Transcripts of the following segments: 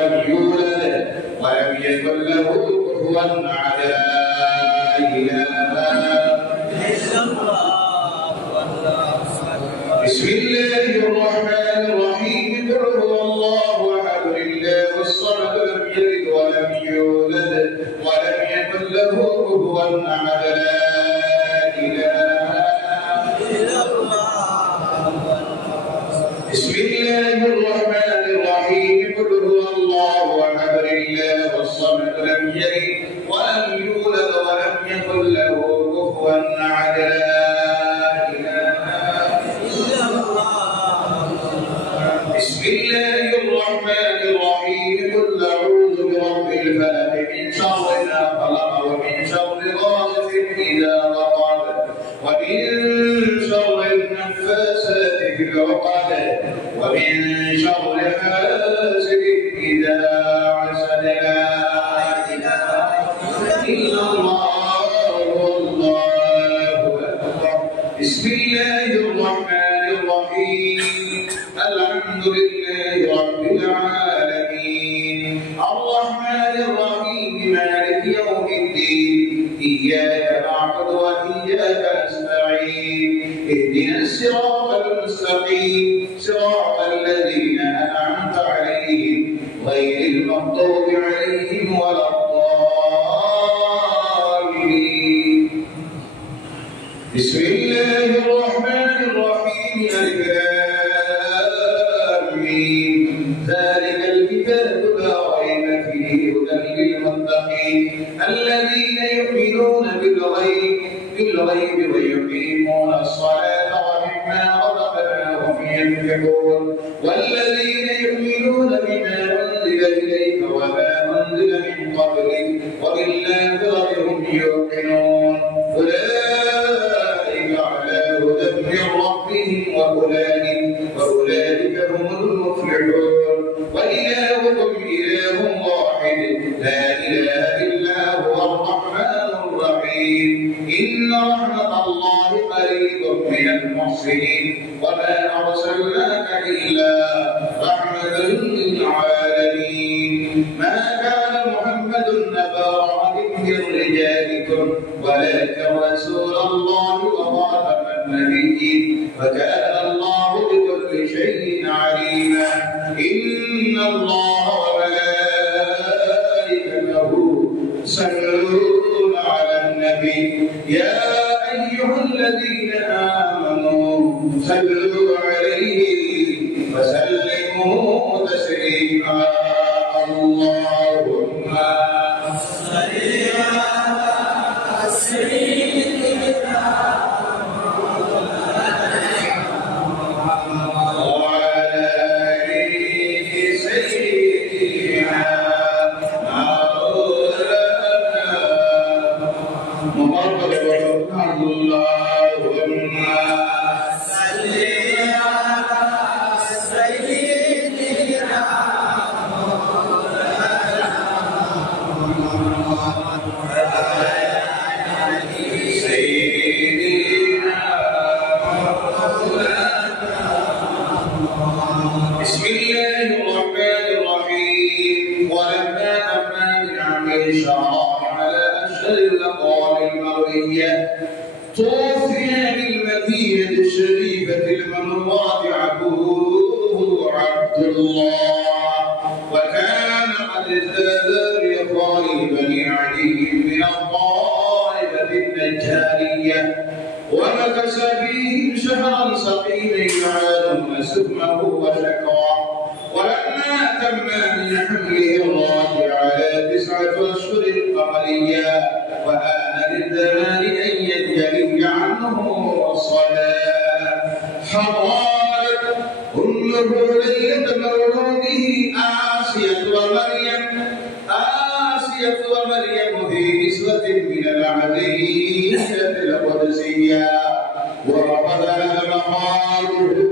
لم يولد ولم يكن له كفوا أحد. لا إله إلا الله. بسم الله الرحمن الرحيم. قل هو الله أحد الله الصمد لم يلد ولم يولد ولم يكن له كفوا أحد. لا إله إلا الله. بسم الله الرحمن الرحيم. قل هو الله أحد الله الصمد لم يلد ولم يولد ولم يكن له كفوا أحد. بسم الله الرحمن الرحيم. قل أعوذ برب الفلق من شر ما خلق ومن شر غاسق إذا وقب ومن شر النفاثات في العقد ومن شر حاسد إذا حسد. لا إله إلا الله والله أكبر. بسم الله الرحمن الرحيم. الحمد لله رب العالمين الرحمن الرحيم مالك يوم الدين إياك نعبد وإياك نستعين اهدنا الصراط المستقيم صراط الذين أنعمت عليهم غير المغضوب عليهم ولا الضالين. بسم الله الرحمن الرحيم. ذلك الكتاب لا ريب فيه هدى للمتقين الذين يؤمنون بالغيب ويقيمون الصلاة ومما رزقناهم ينفقون والذين يؤمنون بما أنزل إليك وما أنزل من قبلك وبالآخرة هم يوقنون أولئك على هدى من ربهم وأولئك هم المفلحون. وإلهكم إله واحد لا إله إلا هو الرحمن الرحيم. إن رحمة الله قريب من المحسنين وما أرسلناك إلا رحمة للعالمين. ما كان محمد أبا أحد من رجالكم ولكن رسول الله وخاتم النبيين وكان الله بكل شيء عليما. إن الله وملائكته يصلون على النبي يا أيها الذين آمنوا صلوا عليه وسلموا تسليما. اللهم صل على سيدنا توفي بالمدينة الشريفة المنورة عبده عبد الله وكان قد ازداد بإخراج بني عدي من الطائفة النجارية ومكث فيهم شهرا سقيما يعانون سقمه وشكرا. ولما تم من حمله الراجع على 9 أشهر قمرية وآن للزمان أن ينجلي عنه الصلاة حضارت أمه ليلة مولوده آسية ومريم في نسوة من العدية القدسية ورفضها مقاله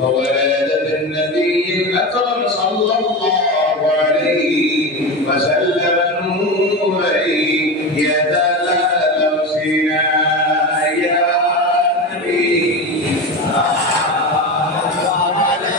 وولادة النبي الأكرم صلى الله عليه وسلم نورا يتلألأ سناء يا نبي على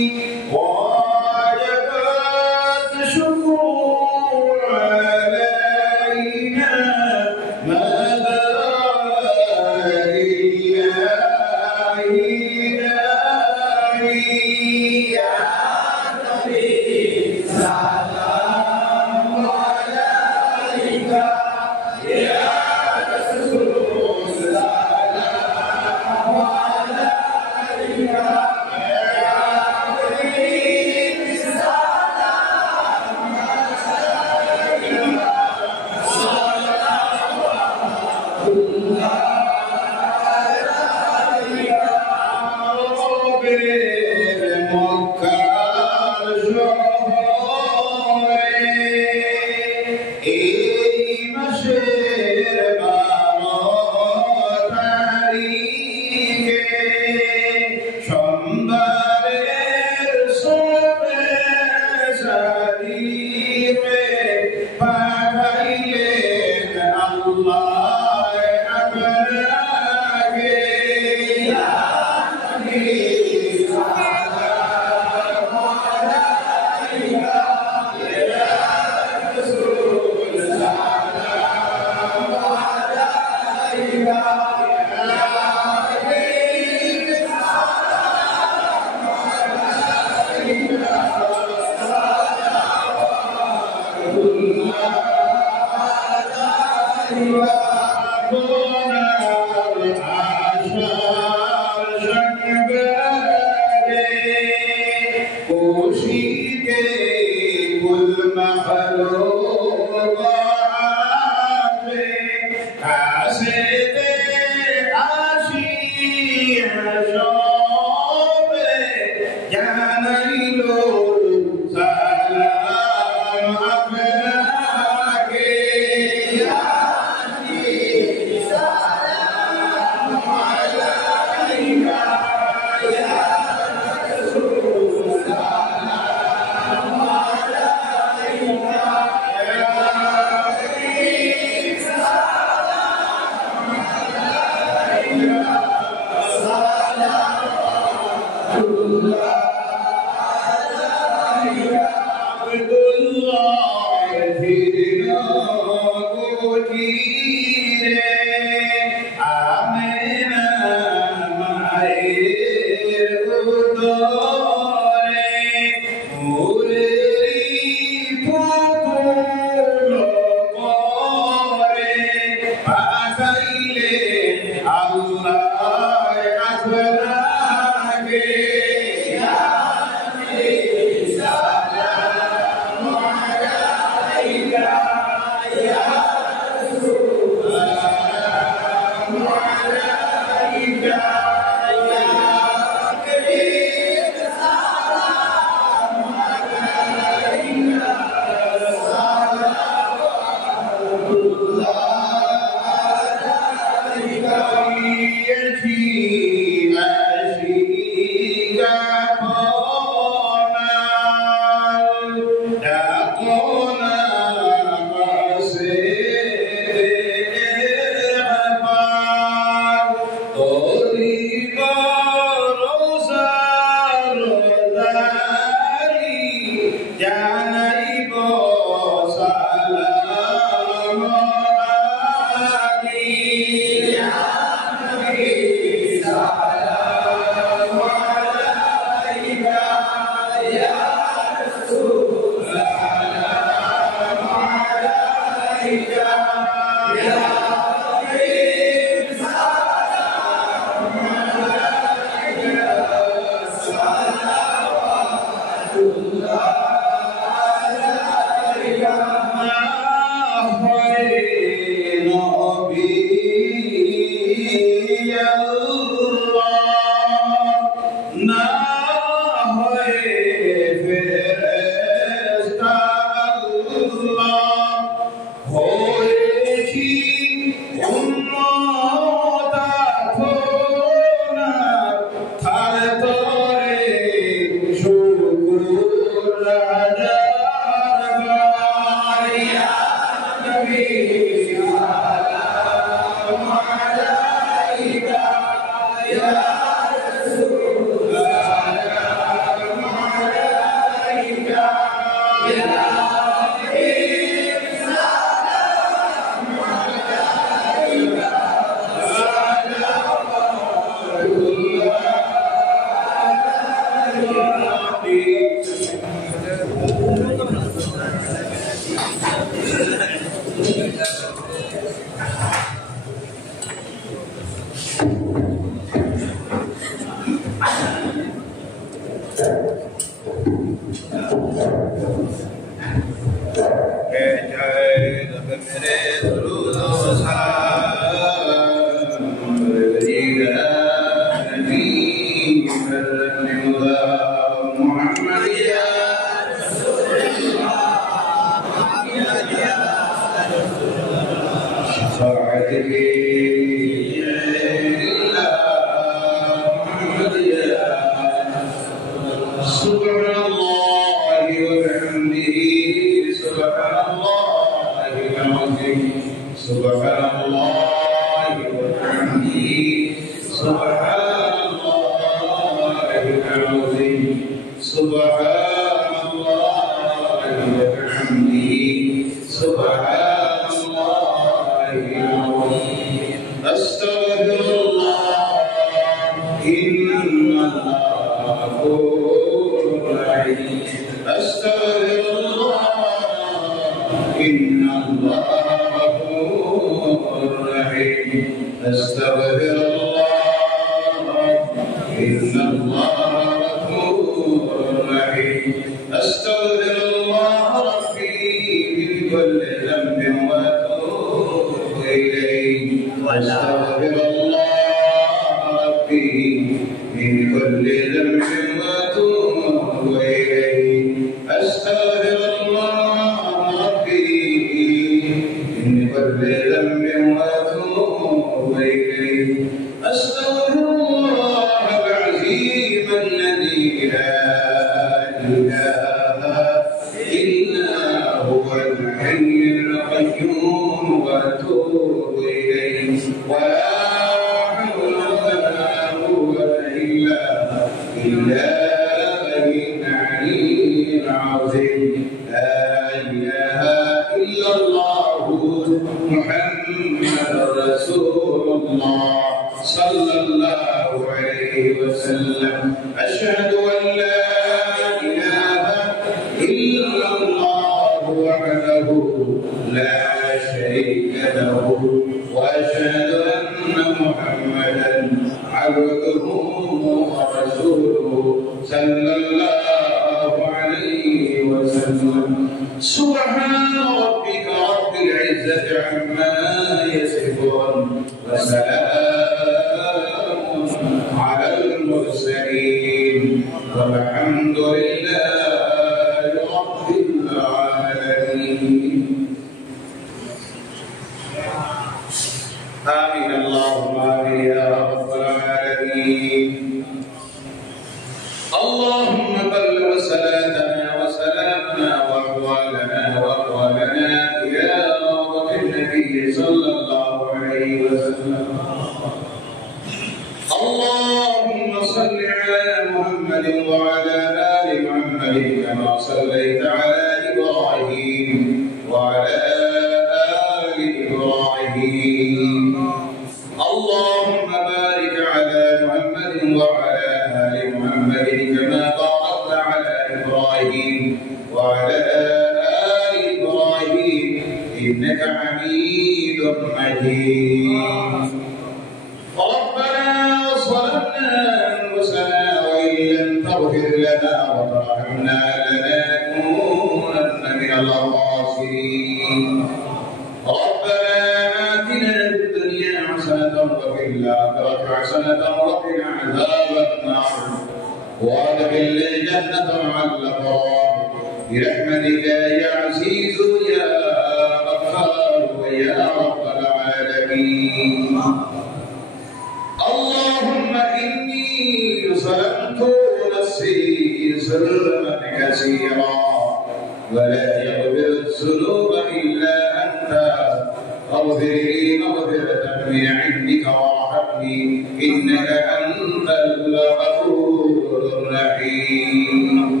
من عندك ورحمة ورحمي إنك أنت الغفور الرحيم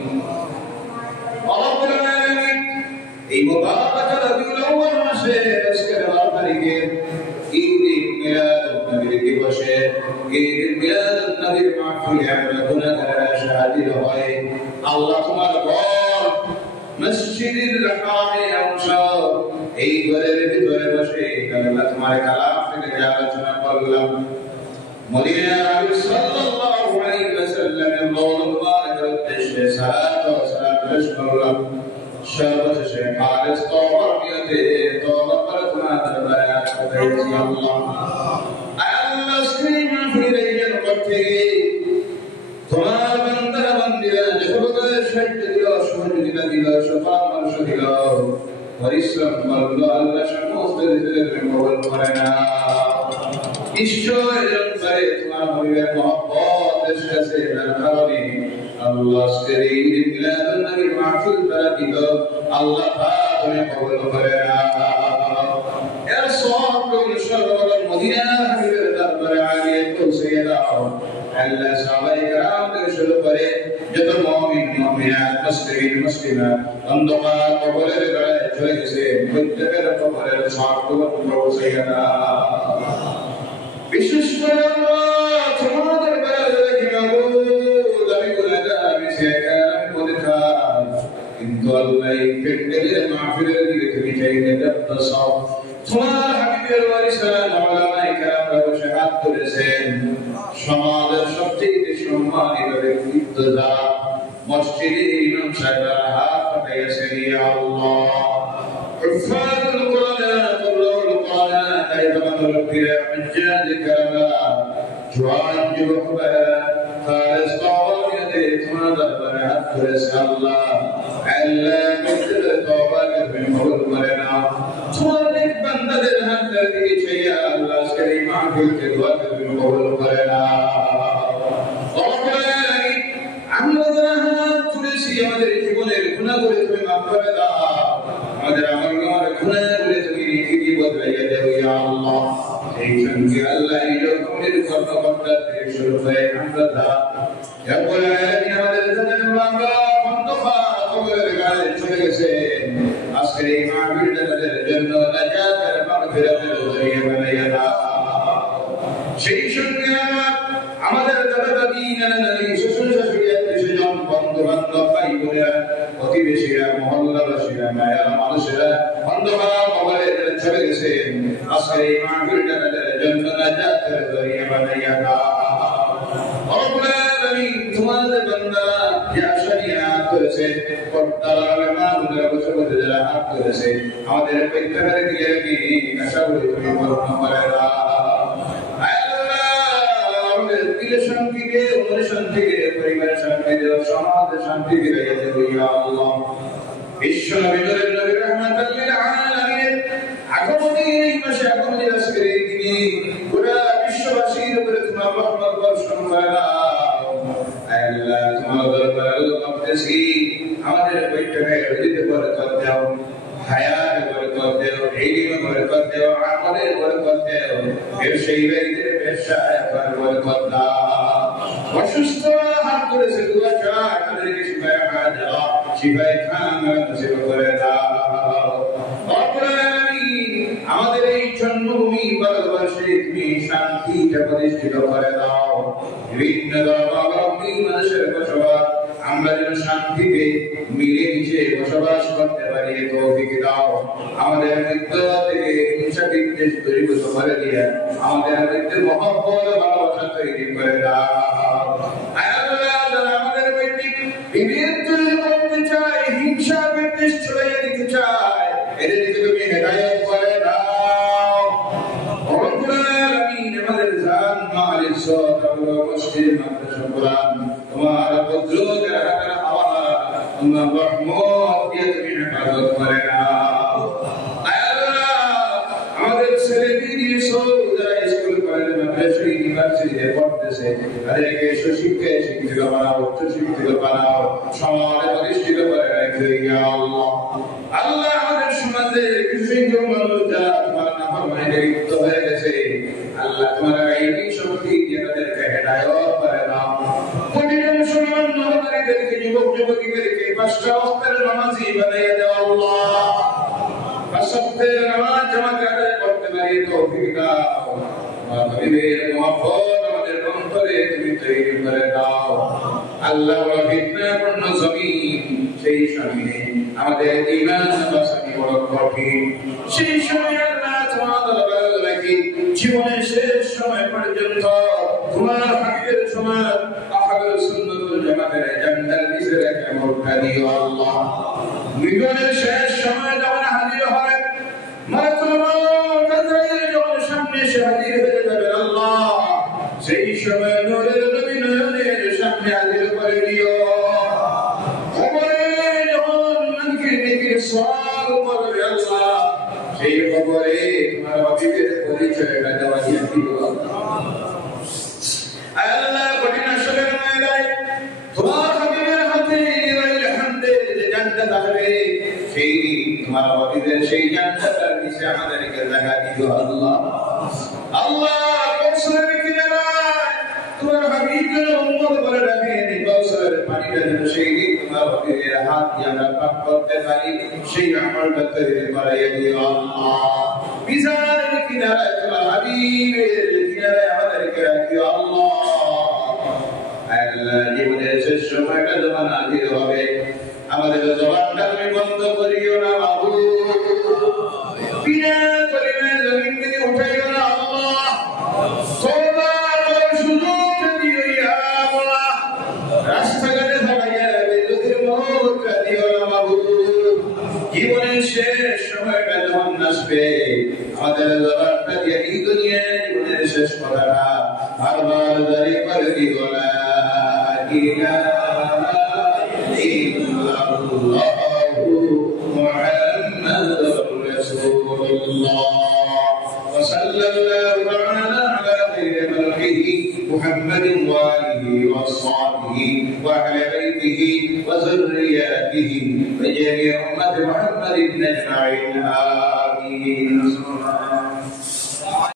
رب العالمين এই মুবারক রবিউল আউয়াল মাসে আজকে 12 তারিখে ঈদ মিলাদুন নবীর দিবসে ঈদ মিলাদুন নবীর মাহফিলে আমরা গুনাহগাররা শাহাদিত হয় আল্লাহ তোমার ঘর মসজিদুল হারামে অংশ এই ঘরের ভিতরে বসে আল্লাহ তোমার কালাম থেকে যা আলোচনা করলাম মদিনা নবী সাল্লাল্লাহু আলাইহি ওয়াসাল্লামের মওলা মুবারকের উদ্দেশ্যে সালাত ও সালাম পেশ করলাম সর্বশেষে খালিস তওবার নিয়তে তওবা করে তোমার দরবারে আসতে পেরেছি আল্লাহ আল্লাহ স্ক্রিন ফিরে যেন করতে তোমার বান্দা বান্দিরা যতটা সাহায্য দিল সহযোগিতা দিল পরামর্শ দিল পরিশ্রম করলো আল্লাহ সমস্ত রিজিকের কবুল করে না নিশ্চয় জানতে তোমার হবিবের মহব্বতের সাথে কারণে আল্লাহ স্ক্রিন মিলাদুন নবীর মাহফিল বারাকিত আল্লাহ তুমি কবুল করে না এর সওয়াব কবুল সর্বদা মদিনা হাবিবের দরবারে আগে পৌঁছে দাও আল্লাহ সাহাবায়ে کرام থেকে শুরু করে যত মুমিন মুমিনাত মুসলিম মুসলিমাত অন্ধকার কবরের গড়ায় চলে গেছে প্রত্যেকের কবরের সওয়াব কবুল পৌঁছে দাও বিশেষ করে আল্লাহ তোমাদের দরবারে কি মাবুদ আমি গুনাহগার আমি শিরকার আমি মুনকার কিন্তু আল্লাহ এই প্যান্ডেলের মাহফিলের দিকে তুমি চাইলে দপ্তর সব তোমার হাবিবের ওয়ারিসান উলামায়ে কেরামরা বসে হাত তুলেছেন সমাজের সবচেয়ে সম্মানিত ব্যক্তিত্ব যারা মসজিদে ইমাম সাহেবরা হাত পাঠাইয়াছেন ইয়া আল্লাহ হুফাজুল কুরআন কুরআনুল কুরআন আইয়াতুল ফিরা হুজ্জাজ কেরামরা জওয়ান যুবকরা খালিস তওবাতে তোমার দরবারে হাত তুলেছে আল্লাহ আল্লাহ মুজদ তওবাকে কবুল করে নাও তোমার নেক বান্দাদের হাত দিয়ে চাইয়া আল্লাহ সেই মাহফিলকে দোয়াকে কবুল করে নাও রব্বুল আলামিন আমরা যারা হাত তুলেছি আমাদের জীবনের গুনাহগুলো তুমি মাফ করে দাও আমাদের আমলনামার গুনাহগুলো তুমি নেকি বদলাইয়া দাও ইয়া আল্লাহ এই সঙ্গে আল্লাহ এই রকমের কর্মকর্তা থেকে শুরু করে আমরা যারা রব্বুল আলামিন আমাদের জন্য আমরা বন্ধফা কবরের গায়ে চলে গেছে আজকের এই মাহফিলটা তাদের জন্য নাজাতের মাগফিরাতের জরিয়া বানাইয়া দাও সেই সঙ্গে আমাদের দাদা দাদি নানা নানি শ্বশুর শাশুড়ি আত্মীয়স্বজন বন্ধু বান্ধব ভাই বোনেরা প্রতিবেশীরা মহল্লাবাসীরা মায়েরা মানুষেরা অন্ধকার কবরে চলে গেছে আজকের এই মাহফিলটা তাদের জন্য নাজাতের জরিয়া বানাইয়া দাও রব্বুল আলামিন তোমাদের বান্দারা যা শরিয়াত করেছে পর্দার আলেমা মুদ্রা বসে যারা হাত করেছে আমাদের প্রত্যেকের দিকে কি আশা করি তুমি পূর্ণ করে দাও শান্তিকে মনের শান্তিকে পরিবারের শান্তিকে সমাজের শান্তিকে রেখে দেব ইয়া আল্লাহ বিশ্ব নবীর নবী রাহমাতুল লিল আলামিন আগমনী এই মাসে আগমনী আজকের এই দিনে পুরো বিশ্ববাসীর উপরে তোমার রহমত বর্ষণ করে দাও আল্লাহ তোমার দরবারে কাঁদতেছি আমাদের বৈঠকে হৃদয়ে বরকত দাও হায়াত বরকত দাও ইলমে বরকত দাও আমলে বরকত দাও এর সেই ব্যক্তির পেশায় বরকত দাও অসুস্থ হাত করেছে দোয়া চাই তাদেরকে শিফায়ে হাজার শিফায়ে কামিল নসিব করে দাও রব্বুল আলামিন আমাদের এই জন্মভূমি ভারতবর্ষে তুমি শান্তিকে প্রতিষ্ঠিত করে দাও বিভিন্ন ধর্মাবলম্বী মানুষের বসবাস আমরা যেন শান্তিতে মিলেমিশে বসবাস করতে পারি তৌফিক দাও আমাদের মধ্য থেকে হিংসা বিদ্বেষ দূরীভূত করে দিয়ে আমাদের মধ্যে মহব্বত ভালোবাসা তৈরি করে দাও আল্লাহ যারা আমাদের মধ্যে বিভেদ তৈরি করতে চায় হিংসা বিদ্বেষ ছড়িয়ে দিতে চায় এদেরকে তুমি হেদায়েত করে দাও রব্বুল আলামিন আমাদের জান মাল ইজ্জত আমল মসজিদ মাদ্রাসা কোরআন তোমার কুদরতের হাতের হাওয়া তোমার রহমত দিয়ে তুমি হেফাজত করে নাও আল্লাহ আমাদের ছেলেমেয়ে সব যারা স্কুল কলেজ মাদ্রাসা ইউনিভার্সিটিতে পড়তেছে তাদেরকে সুশিক্ষায় শিক্ষিত বানাও উচ্চ শিক্ষিত বানাও সমাজে প্রতিষ্ঠিত করে রাখো ইয়া আল্লাহ আল্লাহ আমাদের সমাজে কিছু সংখ্যক মানুষ যারা তোমার নাফরমানিতে লিপ্ত হয়ে গেছে আল্লাহ তোমার গায়েবী পরিবারকে পাঁচটা ওয়াক্তের নামাজি বানাইয়া দাও আল্লাহ। পাঁচ ওয়াক্তের নামাজ জামাত আদায় করতে পারি তৌফিক দাও। হাবিবের মহব্বত আমাদের অন্তরে তুমি তৈরি করে দাও আল্লাহ। ফিতনাপূর্ণ জমিন, সেই জমিনে আমাদের ঈমান বাঁচানো বড় কঠিন। সেই সময় আল্লাহ তোমার দরবারে রাখি জীবনের শেষ সময় পর্যন্ত তোমার হাবিবের সময় আহলে সুন্নাতুল জামাতের জান্নাতের নিচে রেখে মরতে দিও আল্লাহ। জীবনের শেষ সময় যখন হাজির হয় মালাকুল মউত আজরাইল যখন সামনে এসে হাজির হয়ে যাবে আল্লাহ, সেই সময় নূরের নবী নয়নের সামনে হাজির করে দিও। কবরে যখন মুনকির নেকির সওয়াল করবে আল্লাহ, সেই কবরে তোমার হাবিবের পরিচয়টা দেওয়া দিও আল্লাহ। কঠিন আসলে ময়দানে তোমার হাবিবের হাতে ইলাইল হামদের যে জান্নাত হবে, সেই তোমার হাবিবের সেই জান্নাতের নিচে আমাদেরকে জায়গা দিও আল্লাহ। আল্লাহ কৌশলের কিনারায় তোমার হাবিবের উম্মত বলে রাখেন, কৌশলের পানিটা যেন সেই দিন তোমার হাবিবের হাত দিয়ে আমরা পান করতে পারি, সেই আমলটা তৈরি করাইয়া দিও আল্লাহ। মিজানের কিনারায় তোমার হাবিবের কিনারায় আমাদেরকে রাখিও আল্লাহ। আল্লাহ জীবনের শেষ সময়টা যখন হাজির হবে, আমাদের জবানটা তুমি বন্ধ করিও না মাবুদ। বিনা কলিমায় জমিন থেকে উঠাইও না আল্লাহ। তওবার সুযোগ দিও ইয়া আল্লাহ। রাস্তাঘাটে থাকাইয়া বেদুদের মৌত দিও না মাবুদ। জীবনের শেষ সময়টা যখন আসবে, আমাদের জবানটা দিয়ে এই দুনিয়ার জীবনের শেষ কথাটা বারবার জারি করে দিও না। وصلى الله تعالى على خير خلقه محمد وآله وصحبه وعلى بيته وذرياته وجميع أمة محمد أجمعين آمين.